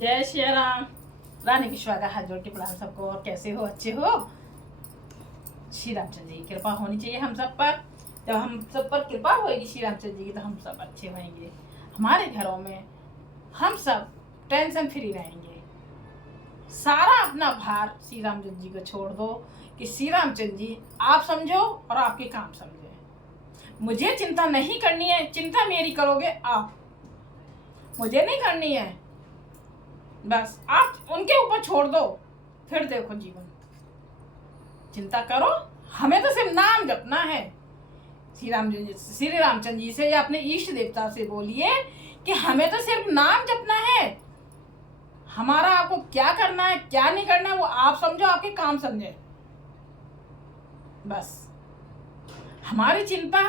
जय श्री राम। रानी विश्वा का हाथ जोड़ के प्रणाम सबको। और कैसे हो? अच्छे हो? श्री रामचंद्र जी की कृपा होनी चाहिए हम सब पर। जब हम सब पर कृपा होगी श्री रामचंद्र जी की तो हम सब अच्छे होंगे। हमारे घरों में हम सब टेंशन फ्री रहेंगे। सारा अपना भार श्री रामचंद्र जी को छोड़ दो कि श्री रामचंद्र जी आप समझो और आपके काम समझे। मुझे चिंता नहीं करनी है, चिंता मेरी करोगे आप, मुझे नहीं करनी है। बस आप उनके ऊपर छोड़ दो, फिर देखो जीवन। चिंता करो, हमें तो सिर्फ नाम जपना है। श्री रामचंद्र जी से या अपने इष्ट देवता से बोलिए कि हमें तो सिर्फ नाम जपना है। हमारा आपको क्या करना है क्या नहीं करना है वो आप समझो, आपके काम समझे। बस हमारी चिंता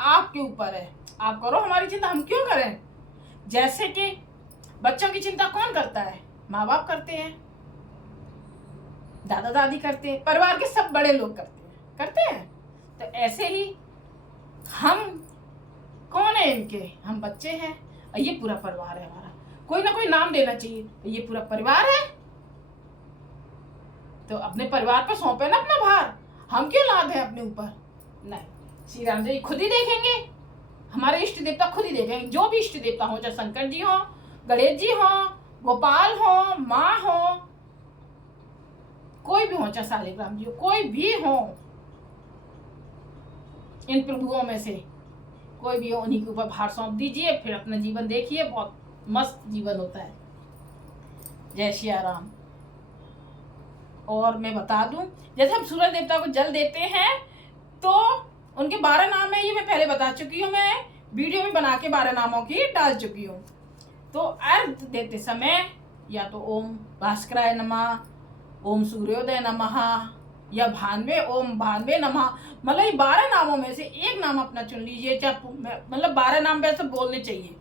आपके ऊपर है, आप करो हमारी चिंता। हम क्यों करें? जैसे कि बच्चों की चिंता कौन करता है? माँ बाप करते हैं, दादा दादी करते हैं, परिवार के सब बड़े लोग करते हैं। तो ऐसे ही हम कौन है इनके? हम बच्चे हैं और ये पूरा परिवार है हमारा। कोई ना कोई नाम देना चाहिए, ये पूरा परिवार है। तो अपने परिवार पर सौंपे ना अपना भार। हम क्यों लाद हैं अपने ऊपर? नहीं, श्री राम जी खुद ही देखेंगे, हमारे इष्ट देवता खुद ही देखेंगे। जो भी इष्ट देवता हो, चाहे शंकर जी हो, गणेश जी हो, गोपाल हो, माँ हो, कोई भी हो, चाहे शालिग्राम जी हो, कोई भी हो, इन प्रभुओं में से कोई भी हो, उन्हीं के ऊपर भार सौंप दीजिए। फिर अपना जीवन देखिए, बहुत मस्त जीवन होता है। जय श्री राम। और मैं बता दूं, जैसे हम सूरज देवता को जल देते हैं तो उनके 12 नाम है, ये मैं पहले बता चुकी हूँ। मैं वीडियो में बना के 12 नामों की डाल चुकी हूँ। तो अर्घ देते समय या तो ओम भास्कराय नमः, ओम सूर्योदय नमः, या ओम भानवे नमः। मतलब ये 12 नामों में से एक नाम अपना चुन लीजिए। मतलब 12 नाम वैसे बोलने चाहिए।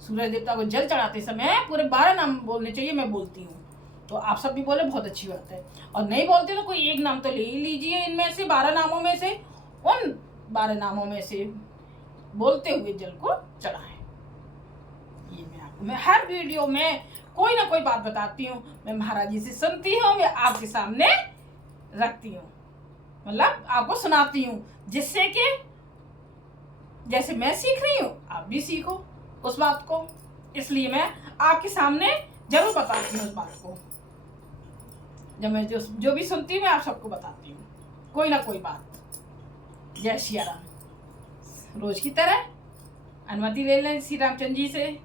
सूरज देवता को जल चढ़ाते समय पूरे 12 नाम बोलने चाहिए। मैं बोलती हूँ तो आप सब भी बोले, बहुत अच्छी बात है। और नहीं बोलते तो कोई एक नाम तो ले ही लीजिए इनमें से 12 नामों में से। उन 12 नामों में से बोलते हुए जल को चढ़ाएं। ये मैं हर वीडियो में कोई ना कोई बात बताती हूँ। मैं महाराज जी से सुनती हूँ, मैं आपके सामने रखती हूँ, मतलब आपको सुनाती हूँ, जिससे कि जैसे मैं सीख रही हूँ आप भी सीखो उस बात को। इसलिए मैं आपके सामने जरूर बताती हूँ उस बात को। जब मैं जो भी सुनती हूँ मैं आप सबको बताती हूँ कोई ना कोई बात। जय श्री राम। रोज की तरह अनुमति ले लें श्री रामचंद्र जी से।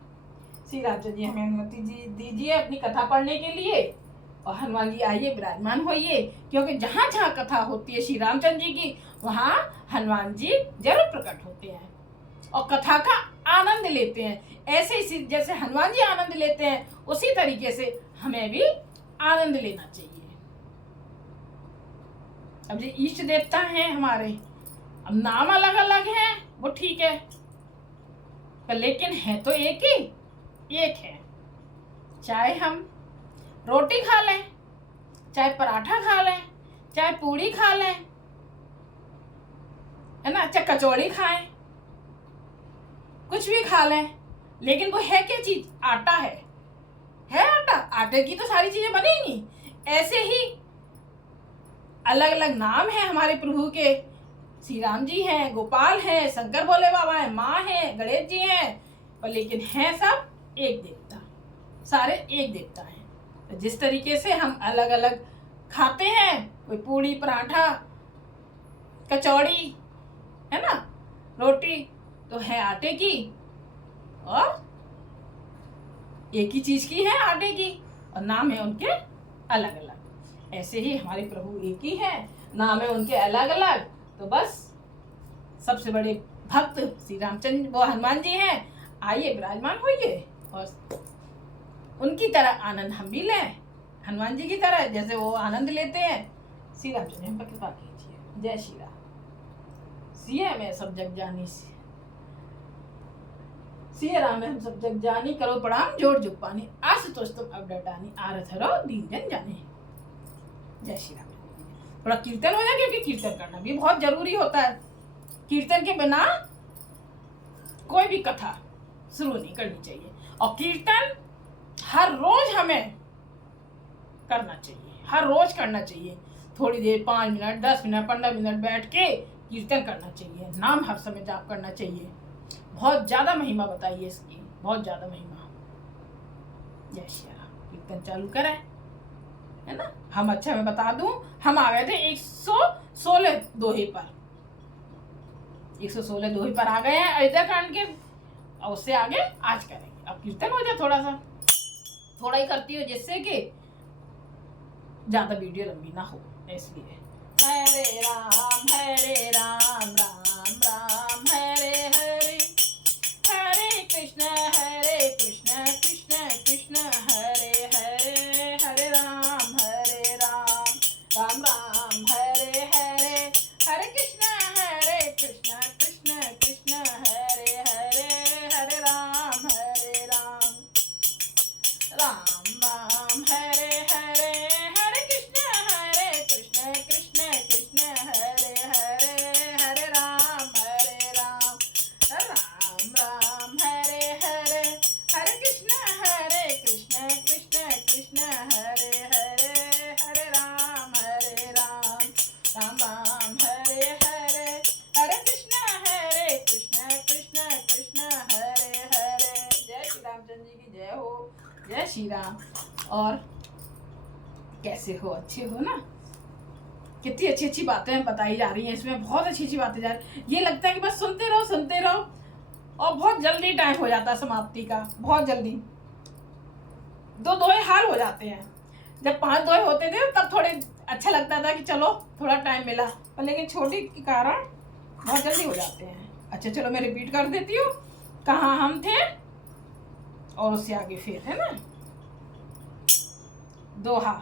श्री रामचंद्र जी हमें अनुमति दीजिए अपनी कथा पढ़ने के लिए। और हनुमान जी आइए, विराजमान होइए, क्योंकि जहाँ जहाँ कथा होती है श्री रामचंद्र जी की, वहाँ हनुमान जी जरूर प्रकट होते हैं और कथा का आनंद लेते हैं। ऐसे ही जैसे हनुमान जी आनंद लेते हैं, उसी तरीके से हमें भी आनंद लेना चाहिए। अब ये इष्ट देवता हैं हमारे, अब नाम अलग अलग हैं वो ठीक है, पर लेकिन है तो एक है। चाहे हम रोटी खा लें, चाहे पराठा खा लें, चाहे पूड़ी खा लें, है ना, चाहे कचौड़ी खाएं, कुछ भी खा लें, लेकिन वो है क्या चीज? आटा है आटा। आटे की तो सारी चीजें बनेंगी। ऐसे ही अलग अलग नाम है हमारे प्रभु के। श्री राम जी हैं, गोपाल हैं, शंकर भोले बाबा हैं, माँ हैं, गणेश जी हैं, पर लेकिन हैं सब एक देवता। सारे एक देवता हैं। तो जिस तरीके से हम अलग अलग खाते हैं, कोई पूड़ी पराठा कचौड़ी, है ना, रोटी, तो है आटे की और एक ही चीज की है, आटे की, और नाम है उनके अलग अलग। ऐसे ही हमारे प्रभु एक ही हैं, नाम है उनके अलग अलग। तो बस सबसे बड़े भक्त श्री रामचंद्र वो हनुमान जी हैं। आइए, विराजमान होइए और उनकी तरह आनंद हम भी लें, हनुमान जी की तरह जैसे वो आनंद लेते हैं। श्री रामचंद्र हम पर कृपा कीजिए। जय श्री राम। सिया में सब जग जानी, सिया राम में हम सब जग जानी, करो प्रणाम जोड़ जुग पानी, आशुतोष तुम अब डटानी, आरत हरो दीन जन जाने। जय श्री राम। थोड़ा कीर्तन हो जाए, क्योंकि कीर्तन करना भी बहुत जरूरी होता है। कीर्तन के बिना कोई भी कथा शुरू नहीं करनी चाहिए। और कीर्तन हर रोज हमें करना चाहिए, हर रोज करना चाहिए। थोड़ी देर 5 मिनट 10 मिनट 15 मिनट बैठ के कीर्तन करना चाहिए, नाम हर समय जाप करना चाहिए। बहुत ज्यादा महिमा बताइए इसकी, बहुत ज्यादा महिमा। जय श्री राम। कीर्तन चालू करें, है ना। हम अच्छा मैं बता दूं, हम आ गए थे 116 दोहे पर, 116 दोहे पर आ गए हैं अयोध्या कांड के। और उससे आगे आज करेंगे। अब कीर्तन हो जाए, थोड़ा ही करती हो जिससे कि ज्यादा वीडियो लंबी ना हो, इसलिए। हरे राम राम राम हरे हरे, हरे कृष्ण कृष्ण कृष्ण हरे हरे, हरे राम राम राम हरे हरे, हरे कृष्ण कृष्ण कृष्ण हरे हरे, हरे राम राम हरे हरे, हरे कृष्ण कृष्ण कृष्ण हरे हरे, हरे राम राम हरे हरे, हरे कृष्ण कृष्ण कृष्ण हरे हरे, हरे राम राम हरे हरे, हरे कृष्ण कृष्ण कृष्ण हरे हरे। जय श्री रामचंद्र जी की जय हो, जय श्री राम। और कैसे हो, अच्छे हो ना। कितनी अच्छी अच्छी बातें बताई जा रही हैं इसमें, बहुत अच्छी अच्छी बातें जा रही। ये लगता है कि बस सुनते रहो और बहुत जल्दी टाइम हो जाता है समाप्ति का, बहुत जल्दी। 2 दोहे हाल हो जाते हैं। जब 5 दोहे होते थे तब थोड़े अच्छा लगता था कि चलो थोड़ा टाइम मिला, पर लेकिन छोटी के कारण बहुत जल्दी हो जाते हैं। अच्छा चलो मैं रिपीट कर देती हूँ कहाँ हम थे और उससे आगे फिर, है ना। दोहा।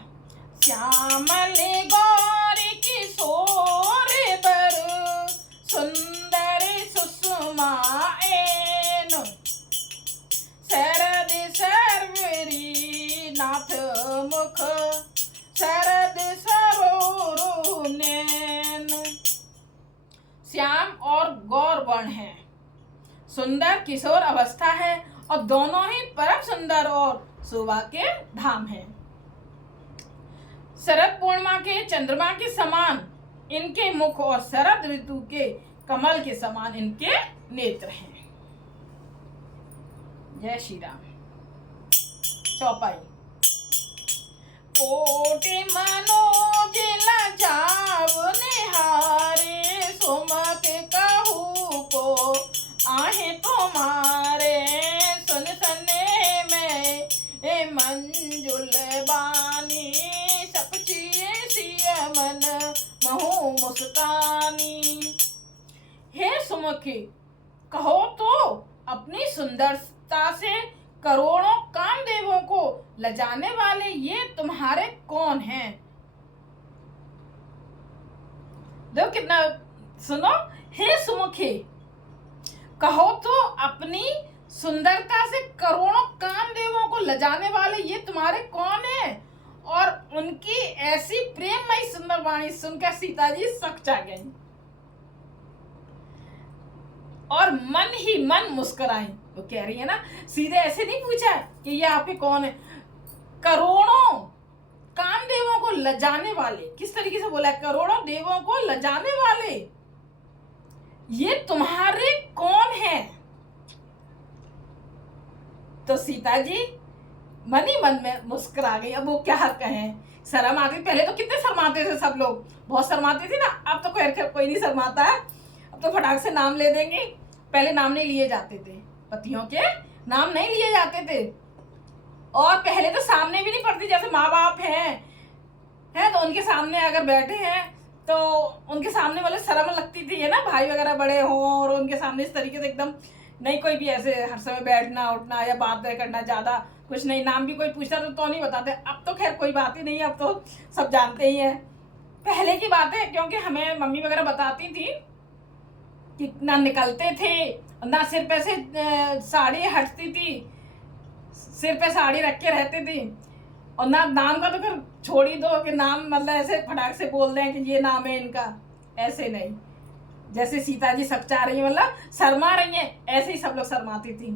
श्यामले गौरी किशोर बर, सुंदर सुषमा एन, शरद सर्वरी नाथ मुख, शरद सरोरु नैन। श्याम और गौर वर्ण है, सुंदर किशोर अवस्था है और दोनों ही परम सुंदर और शोभा के धाम हैं। शरद पूर्णिमा के चंद्रमा के समान इनके मुख और शरद ऋतु के कमल के समान इनके नेत्र हैं। जय श्री राम। चौपाई। कोटि मनोज लजाव निहारे, सुमत कहू को आहे तुम्हारे, सुन सने में मंजुल बानी, मन महु मुस्कानी। हे सुमुखी, कहो तो अपनी सुंदरता से करोड़ों कामदेवों को लजाने वाले ये तुम्हारे कौन हैं। देखो कितना, सुनो। हे सुमुखी, कहो तो अपनी सुंदरता से करोड़ों कामदेवों को लजाने वाले ये तुम्हारे कौन हैं। और उनकी ऐसी प्रेममयी सुंदर वाणी सुनकर सीता जी सकचा गई और मन ही मन मुस्कुराई। वो कह रही है ना, सीधे ऐसे नहीं पूछा कि ये आपके कौन है। करोड़ों कामदेवों को लजाने वाले, किस तरीके से बोला है, करोड़ों देवों को लजाने वाले ये तुम्हारे कौन है। तो सीता जी मन ही मन में मुस्कुरा गई। अब वो क्या कहें, शर्म आ गई। पहले तो कितने शर्माते थे सब लोग, बहुत शर्माते थे ना। अब तो कोई नहीं शर्माता है, अब तो फटाक से नाम ले देंगे। पहले नाम नहीं लिए जाते थे, पतियों के नाम नहीं लिए जाते थे। और पहले तो सामने भी नहीं पड़ती, जैसे माँ बाप हैं तो उनके सामने अगर बैठे हैं तो उनके सामने मतलब शर्म लगती थी, है ना। भाई वगैरह बड़े हों और उनके सामने इस तरीके से एकदम नहीं, कोई भी ऐसे हर समय बैठना उठना या बात करना, ज़्यादा कुछ नहीं। नाम भी कोई पूछता तो नहीं बताते। अब तो खैर कोई बात ही नहीं है, अब तो सब जानते ही हैं। पहले की बात है, क्योंकि हमें मम्मी वगैरह बताती थी कि ना निकलते थे, ना सिर पे से साड़ी हटती थी, सिर पे साड़ी रख के रहते थे। और ना नाम का तो फिर छोड़ ही दो कि नाम मतलब ऐसे फटाक से बोल दें कि ये नाम है इनका, ऐसे नहीं। जैसे सीता जी सकचा रही है, मतलब शर्मा रही हैं, ऐसे ही सब लोग शर्माती थी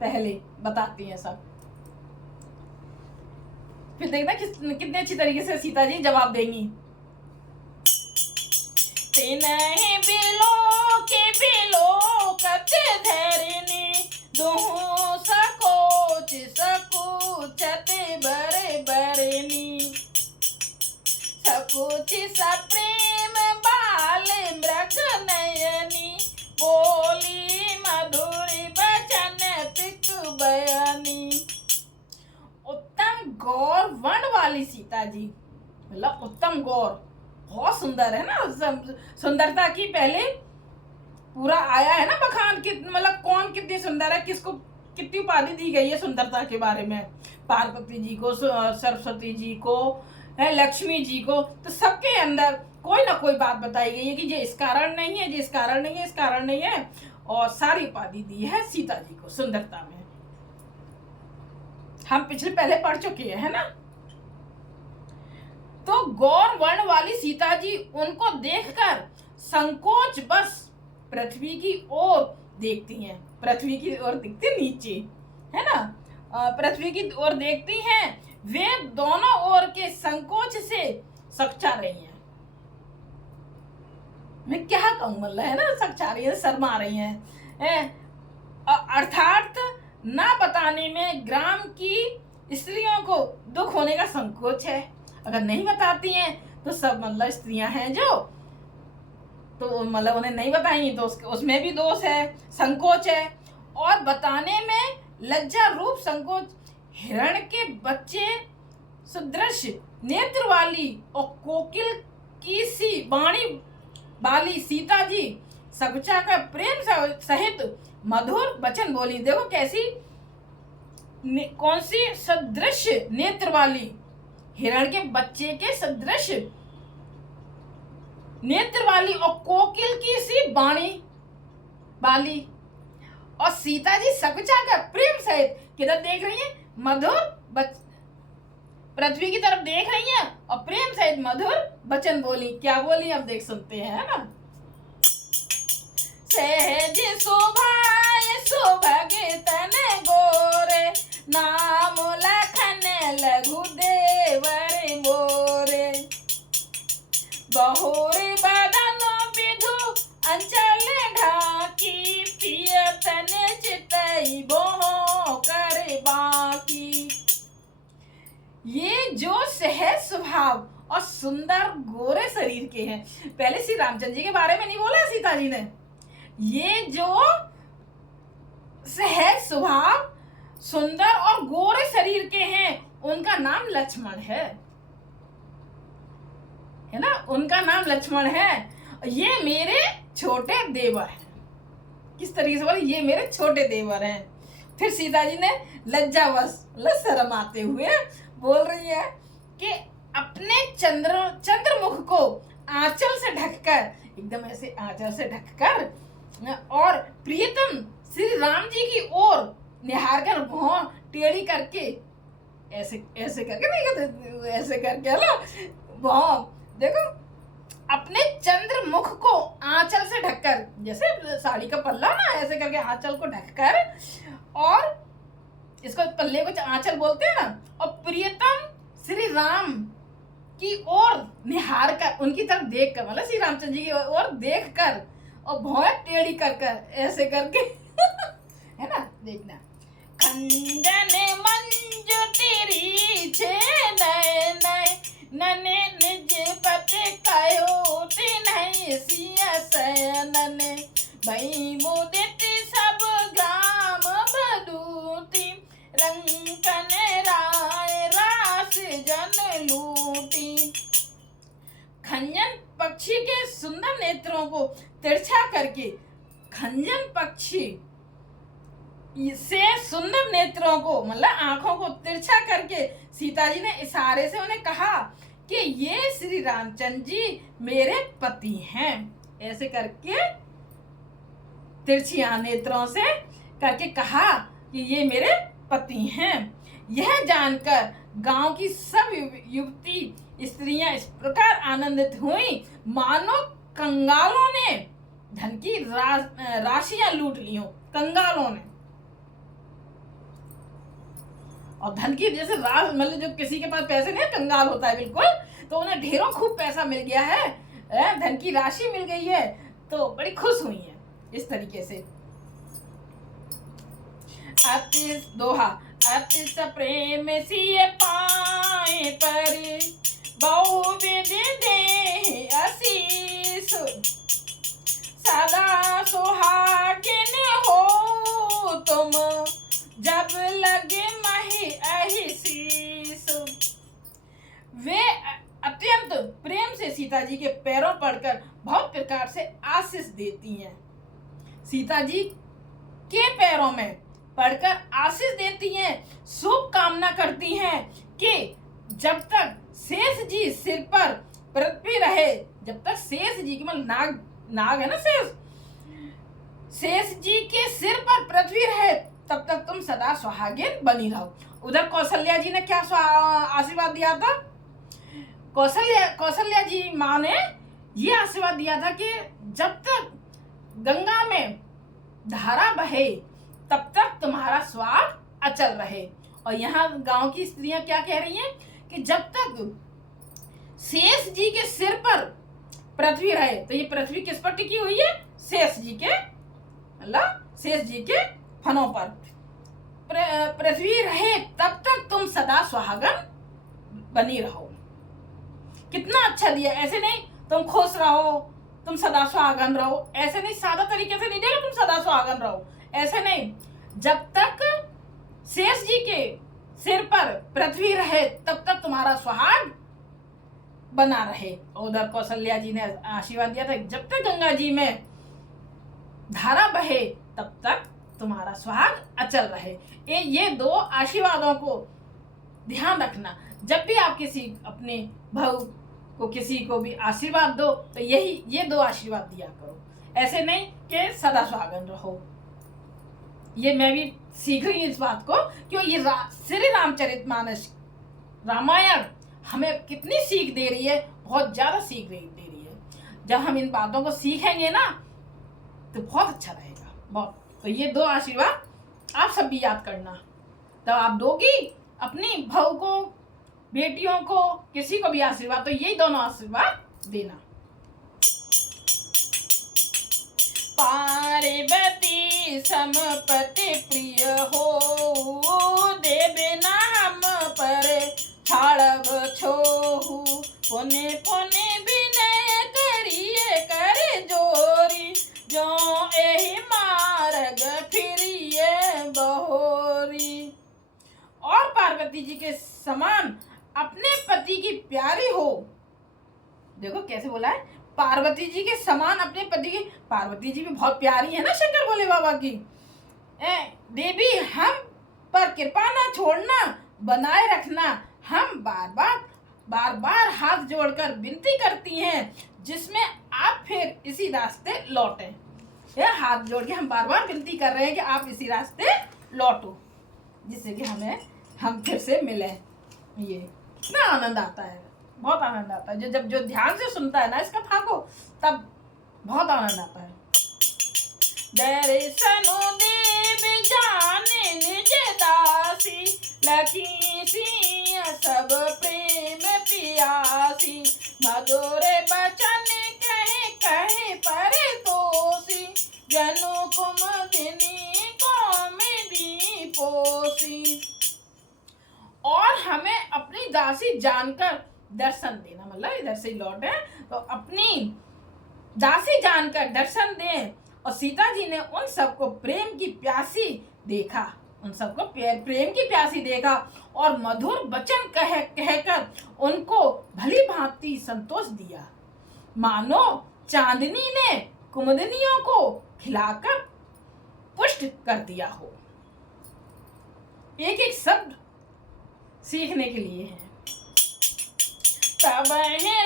पहले, बताती हैं सब। फिर देखना कितने अच्छी तरीके से सीता जी जवाब देंगी। तिनहि बिलोकत धरनी, दुहु सकोच सकुचत बरनी। सकुच सप्रेम बाल मृग नयनी, बोली मधुर बचन पिक बयनी। उत्तम गौर वर्ण वाली सीता जी, मतलब उत्तम गौर, बहुत सुंदर है ना। सुंदरता की पहले पूरा आया है ना बखान, कि मतलब कौन कितनी सुंदर है, किसको कितनी उपाधि दी गई है सुंदरता के बारे में। पार्वती जी को, सरस्वती जी को, लक्ष्मी जी को, तो सबके अंदर कोई ना कोई बात बताई गई है कि ये इस कारण नहीं है, ये इस कारण नहीं है, इस कारण नहीं है, और सारी उपाधि दी है सीता जी को सुंदरता में। हम पहले पढ़ चुके हैं, है ना। तो गौर वर्ण वाली सीता जी उनको देखकर संकोच बस पृथ्वी की ओर देखती हैं। पृथ्वी की ओर दिखती नीचे, है ना, पृथ्वी की ओर देखती हैं। वे दोनों ओर के संकोच से सकचा रही हैं। मैं क्या कहूँ, मतलब है ना, सकचा रही है, शर्मा रही हैं। अर्थात ना बताने में ग्राम की स्त्रियों को दुख होने का संकोच है। अगर नहीं बताती हैं तो सब मतलब स्त्रियां हैं जो, तो मतलब उन्हें नहीं बताएंगी तो उसमें भी दोष है, संकोच है। और बताने में लज्जा रूप संकोच। हिरण के बच्चे सुदृश नेत्र वाली और कोकिल की सी वाणी वाली सीता जी सकुचा का प्रेम सहित मधुर वचन बोली। देखो कैसी, कौन सी सदृश नेत्र वाली, हिरण के बच्चे के सदृश नेत्र वाली और कोकिल की सी वाणी वाली, और सीता जी सकुचा का प्रेम सहित किधर देख रही हैं, मधुर पृथ्वी की तरफ देख रही हैं और प्रेम सहित मधुर वचन बोली। क्या बोली, अब देख सुनते हैं, है ना। सहज शोभाय सुभग तन गोरे, नाम लखन लघु देवर मोरे। बहुर बदन विधु अंचल ढाकी, पियतन चितई बोहो कर बाकी। ये जो सहज स्वभाव और सुंदर गोरे शरीर के हैं, पहले श्री रामचंद्र जी के बारे में नहीं बोला सीता जी ने। ये जो सहज स्वभाव, सुंदर और गोरे शरीर के हैं, उनका नाम लक्ष्मण है ना, उनका नाम लक्ष्मण है। ये मेरे छोटे देवर हैं। किस तरीके से बोले, ये मेरे छोटे देवर हैं। फिर सीता जी ने लज्जावश शर्माते हुए बोल रही है कि अपने चंद्रमुख को आंचल से ढककर, एकदम ऐसे आंचल से ढककर, और प्रियतम श्री राम जी की ओर निहार कर भौं टेढ़ी करके, ऐसे ऐसे करके नहीं कहते, ऐसे करके ना भौं, देखो अपने चंद्रमुख को आंचल से ढककर, जैसे साड़ी का पल्ला ना, ऐसे करके आंचल को ढककर, और इसको पल्ले को आंचल बोलते हैं ना, और प्रियतम श्री राम की ओर निहार कर, उनकी तरफ देख कर, मतलब श्री रामचंद्र जी की ओर देख कर, और भौं टेढ़ी कर कर, ऐसे करके है ना, देखना। खंजन मंजू तेरी छे नए नए, नने निज पत कयो तिन्है सिया सयनन। भई मुदित सब ग्राम बदूती, रंकन राय रास जन लूटी। खंजन पक्षी के सुंदर नेत्रों को तिरछा करके, खंजन पक्षी से सुंदर नेत्रों को, मतलब आंखों को तिरछा करके सीता जी ने इशारे से उन्हें कहा कि ये श्री रामचंद्र जी मेरे पति हैं। ऐसे करके तिरछी नेत्रों से करके कहा कि ये मेरे पति हैं। यह जानकर गांव की सब युवती स्त्रियां इस प्रकार आनंदित हुई मानो कंगालों ने धन की राशियां लूट ली हो। कंगालों ने, और धन की वजह से राज, मतलब जो किसी के पास पैसे नहीं, कंगाल होता है बिल्कुल, तो उन्हें ढेरों खूब पैसा मिल गया है, धन की राशि मिल गई है, तो बड़ी खुश हुई है इस तरीके से। अति दोहा, अति प्रेम सिय पाए परि, बहु विधि देहि आशीष, सदा सुहागिन हो तुम, जब लगे मही अहि शीस। वे अत्यंत प्रेम से सीता जी के पैरों पड़कर बहुत प्रकार से आशीष देती हैं। सीता जी के पैरों में पढ़कर आशीष देती हैं, शुभ कामना करती हैं कि जब तक शेष जी सिर पर पृथ्वी रहे, जब तक शेष जी की, मतलब नाग है ना शेष, शेष जी के सिर पर पृथ्वी रहे तब तक तुम सदा सुहागिन बनी रहो। उधर कौशल्या जी ने क्या आशीर्वाद दिया था? कौशल्या जी माँ ने ये आशीर्वाद दिया था कि जब तक गंगा में धारा बहे तब तक तुम्हारा स्वाद अचल रहे। और यहाँ गांव की स्त्रियां क्या कह रही हैं कि जब तक शेष जी के सिर पर पृथ्वी रहे, तो ये पृथ्वी किस पर टिकी हुई है? शेष जी के, मतलब शेष जी के फनों पर पृथ्वी रहे तब तक तुम सदा सुहागन बनी रहो। कितना अच्छा दिया, ऐसे नहीं तुम खुश रहो, तुम सदा सुहागन रहो, ऐसे नहीं, सादा तरीके से नहीं दिया तुम सदा सुहागन रहो, ऐसे नहीं, जब तक शेष जी के सिर पर पृथ्वी रहे तब तक तुम्हारा सुहाग बना रहे। उधर कौशल्या जी ने आशीर्वाद दिया था जब तक गंगा जी में धारा बहे तब तक तुम्हारा सुहाग अचल रहे। ये दो आशीर्वादों को ध्यान रखना, जब भी आप किसी अपने बहू को, किसी को भी आशीर्वाद दो तो ये दो आशीर्वाद दिया करो, ऐसे नहीं कि सदा सुहागन रहो। ये मैं भी सीख रही हूँ इस बात को, क्यों ये श्री रामचरितमानस रामायण हमें कितनी सीख दे रही है, बहुत ज्यादा सीख दे रही है। जब हम इन बातों को सीखेंगे ना तो बहुत अच्छा रहेगा, बहुत। तो ये दो आशीर्वाद आप सब भी याद करना, तब आप दोगी अपनी बहू को, बेटियों को, किसी को भी आशीर्वाद, तो यही दोनों आशीर्वाद देना। पार्वती समपति प्रिय हो, देवे न हम पर छाड़ब छोहु, पुने पुने विनय करिए कर जोरी, जो एहि मार्ग फिरिए बहोरी। और पार्वती जी के समान अपने पति की प्यारी हो। देखो कैसे बोला है, पार्वती जी के समान अपने पति की। पार्वती जी भी बहुत प्यारी है ना शंकर भोले बाबा की। देवी हम पर कृपा ना छोड़ना, बनाए रखना। हम बार बार हाथ जोड़कर विनती करती हैं, जिसमें आप फिर इसी रास्ते लौटें। हाथ जोड़ के हम बार बार विनती कर रहे हैं कि आप इसी रास्ते लौटो, जिससे कि हम फिर से मिले। ये कितना आनंद आता है, बहुत आनंद आता है। जब जो ध्यान से सुनता है ना इस कथा को, तब बहुत आनंद आता है। दर्शनो देव जाने निज दासी, लखी सिंह सब प्रेम पियासी, मधुर बचन कहे कहे पर तोसी, जनु कुमुदिनी कौमुदी पोसी। और हमें अपनी दासी जानकर दर्शन देना, मतलब इधर से लौटे तो अपनी दासी जानकर दर्शन दें। और सीता जी ने उन सबको प्रेम की प्यासी देखा, उन सबको प्रेम की प्यासी देखा और मधुर वचन कहकर उनको भली भांति संतोष दिया, मानो चांदनी ने कुमुदनियों को खिलाकर पुष्ट कर दिया हो। एक एक शब्द सीखने के लिए है। तब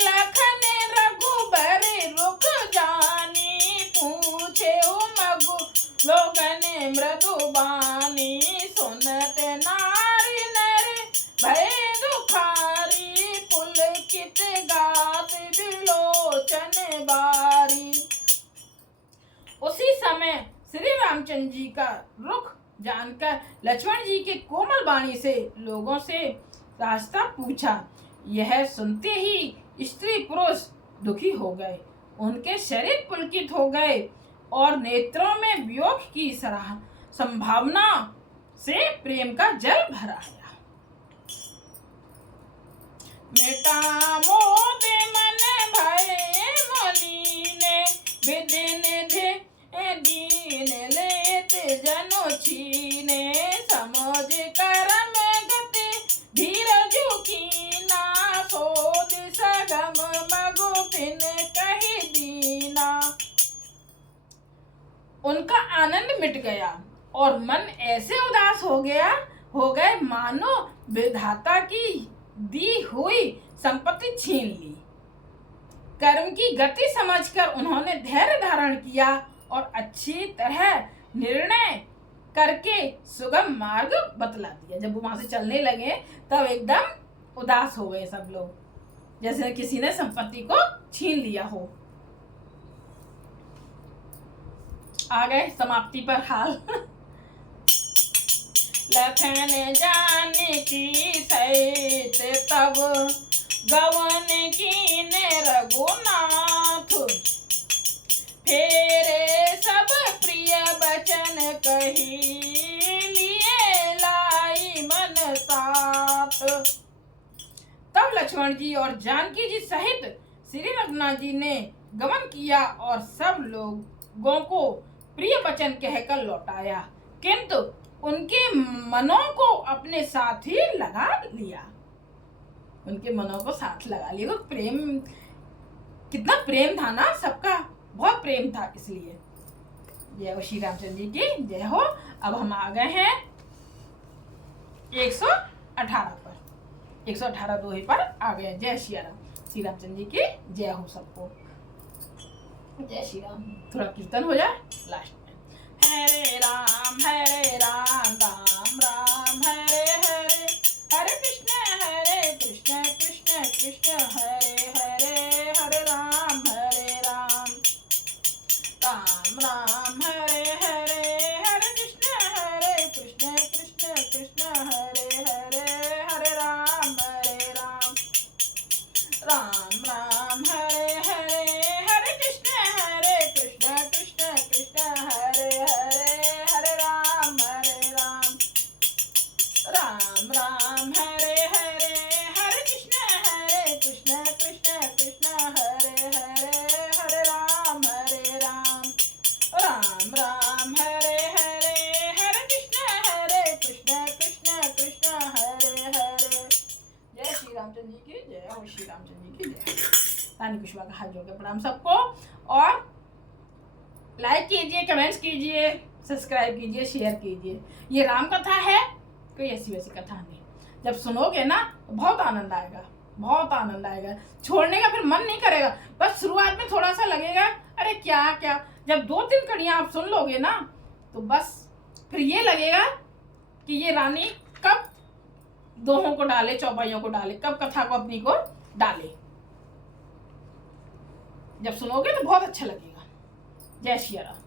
लखन रघुबर रुख जानी, पूछे मगु लोगन मृदुबानी, सुनत नारी नर भय दुखारी, पुलकित गात विलोचन बारी। उसी समय श्री रामचंद्र जी का रुख जानकर लक्ष्मण जी के कोमल वाणी से लोगों से रास्ता पूछा। यह सुनते ही स्त्री पुरुष दुखी हो गए, उनके शरीर पुलकित हो गए और नेत्रों में वियोग की संभावना से प्रेम का जल भर आया। मिटा मोद मन भय मलिने, विदिन दीन लेत जनो छीने, समझ करम गति धीरजु कीना, सोद सगम मगुपिन कहि दीना। उनका आनंद मिट गया और मन ऐसे उदास हो गए मानो विधाता की दी हुई संपत्ति छीन ली। कर्म की गति समझकर उन्होंने धैर्य धारण किया और अच्छी तरह निर्णय करके सुगम मार्ग बतला दिया। जब वो वहां से चलने लगे तब एकदम उदास हो गए सब लोग, जैसे किसी ने संपत्ति को छीन लिया हो। आ गए समाप्ति पर हाल। लखन जानकी सहित तब गवन कीने रघुनाथ, फेरे सब प्रिय बचन कही लिए लाई मन साथ। तब लक्ष्मण जी और जानकी जी सहित श्री रघुनाथ जी ने गमन किया और सब लोगों को प्रिय वचन कहकर लौटाया, किंतु उनके मनों को अपने साथ ही लगा लिया। उनके मनों को साथ लगा लिया। प्रेम, कितना प्रेम था ना सबका, बहुत प्रेम था। इसलिए जय हो श्री रामचंद्र जी की जय हो। अब हम आ गए हैं 118 पर, 118 दोहे पर आ गए। जय श्री राम, श्री रामचंद्र जी की जय हो सबको। जय श्री राम। थोड़ा कीर्तन हो जाए लास्ट में। हरे राम राम राम हरे हरे, हरे कृष्ण कृष्ण कृष्ण हरे हरे, हरे राम राम राम हरे हरे, हरे कृष्ण कृष्ण कृष्ण हरे हरे, हरे राम राम हरे हरे, हरे कृष्ण कृष्ण कृष्ण हरे हरे, हरे राम राम हरे हरे, हरे कृष्ण कृष्ण कृष्ण हरे हरे, हरे राम राम हरे हरे, हरे कृष्ण कृष्ण कृष्ण हरे हरे। जय श्री रामचंद्र जी की जय हो, श्री रामचंद्र जी की जय। रानी कुशवा का हाथ जोड़ के प्रणाम सबको, और लाइक कीजिए, कमेंट्स कीजिए, सब्सक्राइब कीजिए, शेयर कीजिए। ये राम कथा है, कोई ऐसी वैसी कथा नहीं। जब सुनोगे ना तो बहुत आनंद आएगा, बहुत आनंद आएगा। छोड़ने का फिर मन नहीं करेगा। बस शुरुआत में थोड़ा सा लगेगा अरे क्या क्या, जब 2-3 कड़ियाँ आप सुन लोगे ना तो बस फिर ये लगेगा कि ये रानी कब दोहों को डाले, चौपाइयों को डाले, कब कथा को अपनी को डाले। जब सुनोगे तो बहुत अच्छा लगेगा। जय श्री राम।